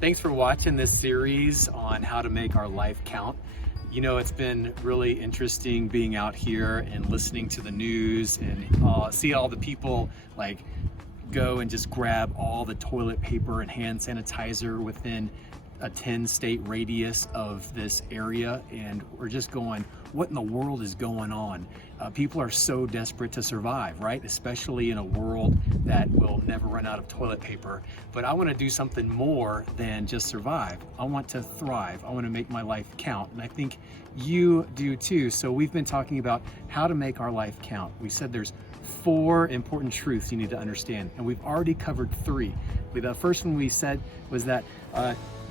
Thanks for watching this series on how to make our life count. You know, it's been really interesting being out here and listening to the news and see all the people like go and just grab all the toilet paper and hand sanitizer within a 10-state radius of this area, and we're just going, what in the world is going on? People are so desperate to survive, right? Especially in a world that will never run out of toilet paper. But I want to do something more than just survive. I want to thrive. I want to make my life count, and I think you do too. So we've been talking about how to make our life count. We said there's 4 important truths you need to understand, and we've already covered 3. The first one we said was that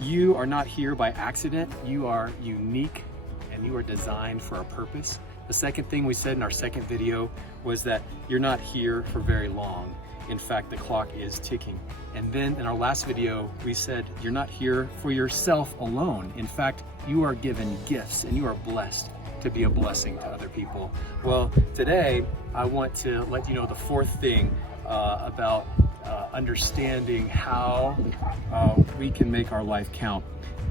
you are not here by accident. You are unique and you are designed for a purpose. The second thing we said in our second video was that you're not here for very long. In fact, the clock is ticking. And then in our last video, we said you're not here for yourself alone. In fact, you are given gifts and you are blessed to be a blessing to other people. Well, today I want to let you know the 4th thing about understanding how we can make our life count.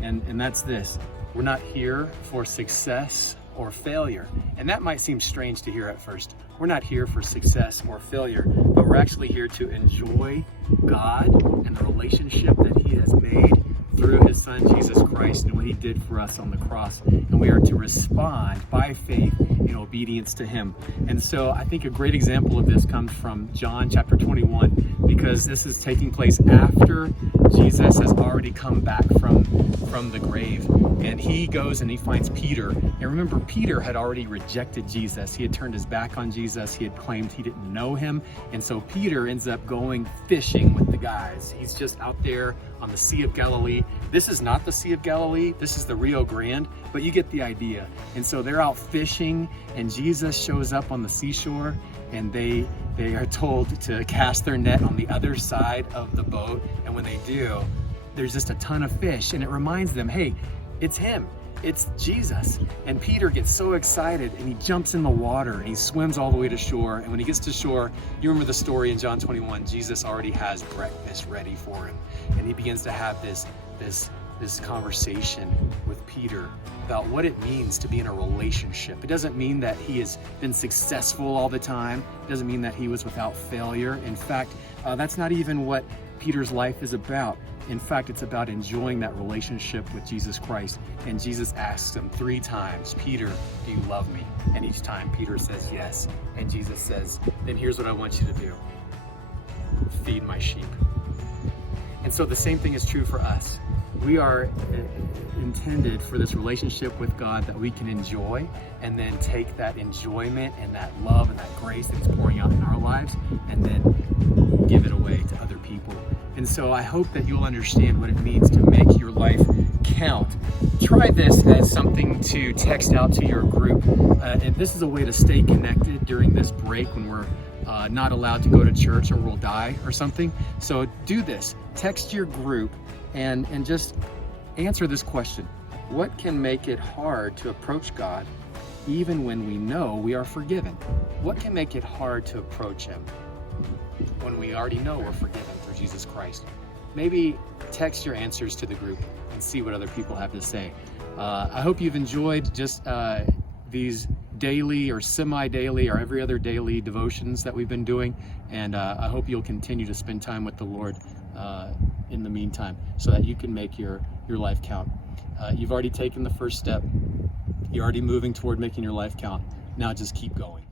And that's this: we're not here for success or failure. And that might seem strange to hear at first. We're not here for success or failure, but we're actually here to enjoy God and the relationship that He has made through His Son, Jesus Christ, and what He did for us on the cross. And we are to respond by faith in obedience to Him. And so I think a great example of this comes from John chapter 21, because this is taking place after Jesus has already come back from the grave. And He goes and He finds Peter. And remember, Peter had already rejected Jesus. He had turned his back on Jesus. He had claimed he didn't know Him. And so Peter ends up going fishing with the guys. He's just out there on the Sea of Galilee. This is not the Sea of Galilee. This is the Rio Grande, but you get the idea. And so they're out fishing, and Jesus shows up on the seashore, and they are told to cast their net on the other side of the boat. And when they do, there's just a ton of fish, and it reminds them, hey, it's Him. It's Jesus. And Peter gets so excited and he jumps in the water and he swims all the way to shore. And when he gets to shore, you remember the story in John 21, Jesus already has breakfast ready for him. And he begins to have this conversation with Peter about what it means to be in a relationship. It doesn't mean that he has been successful all the time. It doesn't mean that he was without failure. In fact, that's not even what Peter's life is about. In fact, it's about enjoying that relationship with Jesus Christ. And Jesus asks him 3 times, Peter, do you love me? And each time Peter says yes. And Jesus says, then here's what I want you to do. Feed my sheep. And so the same thing is true for us. We are intended for this relationship with God that we can enjoy, and then take that enjoyment and that love and that grace that He's pouring out in our lives, and then give it away to other people. And so I hope that you'll understand what it means to make your life count. Try this as something to text out to your group. And this is a way to stay connected during this break when we're not allowed to go to church or we'll die or something. So do this. Text your group and just answer this question. What can make it hard to approach God even when we know we are forgiven? What can make it hard to approach Him when we already know we're forgiven through Jesus Christ? Maybe text your answers to the group and see what other people have to say. I hope you've enjoyed just these daily or semi-daily or every other daily devotions that we've been doing, and I hope you'll continue to spend time with the Lord in the meantime, so that you can make your life count. You've already taken the first step. You're already moving toward making your life count. Now just keep going.